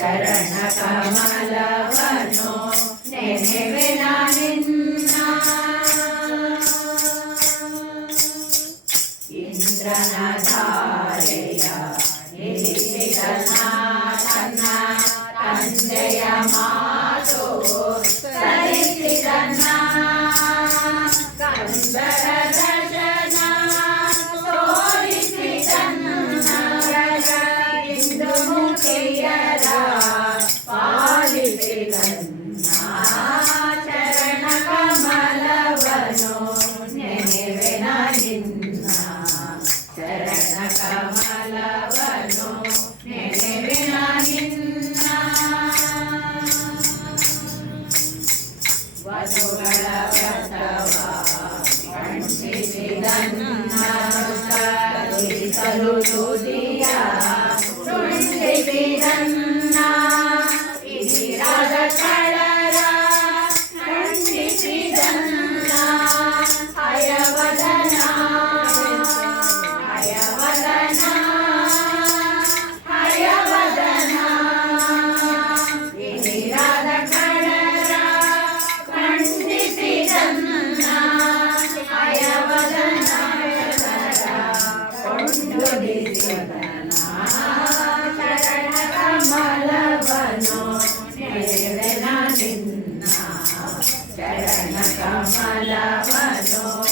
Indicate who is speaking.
Speaker 1: Sharana కమలవా Saludos, día, dulce vida, Alabado.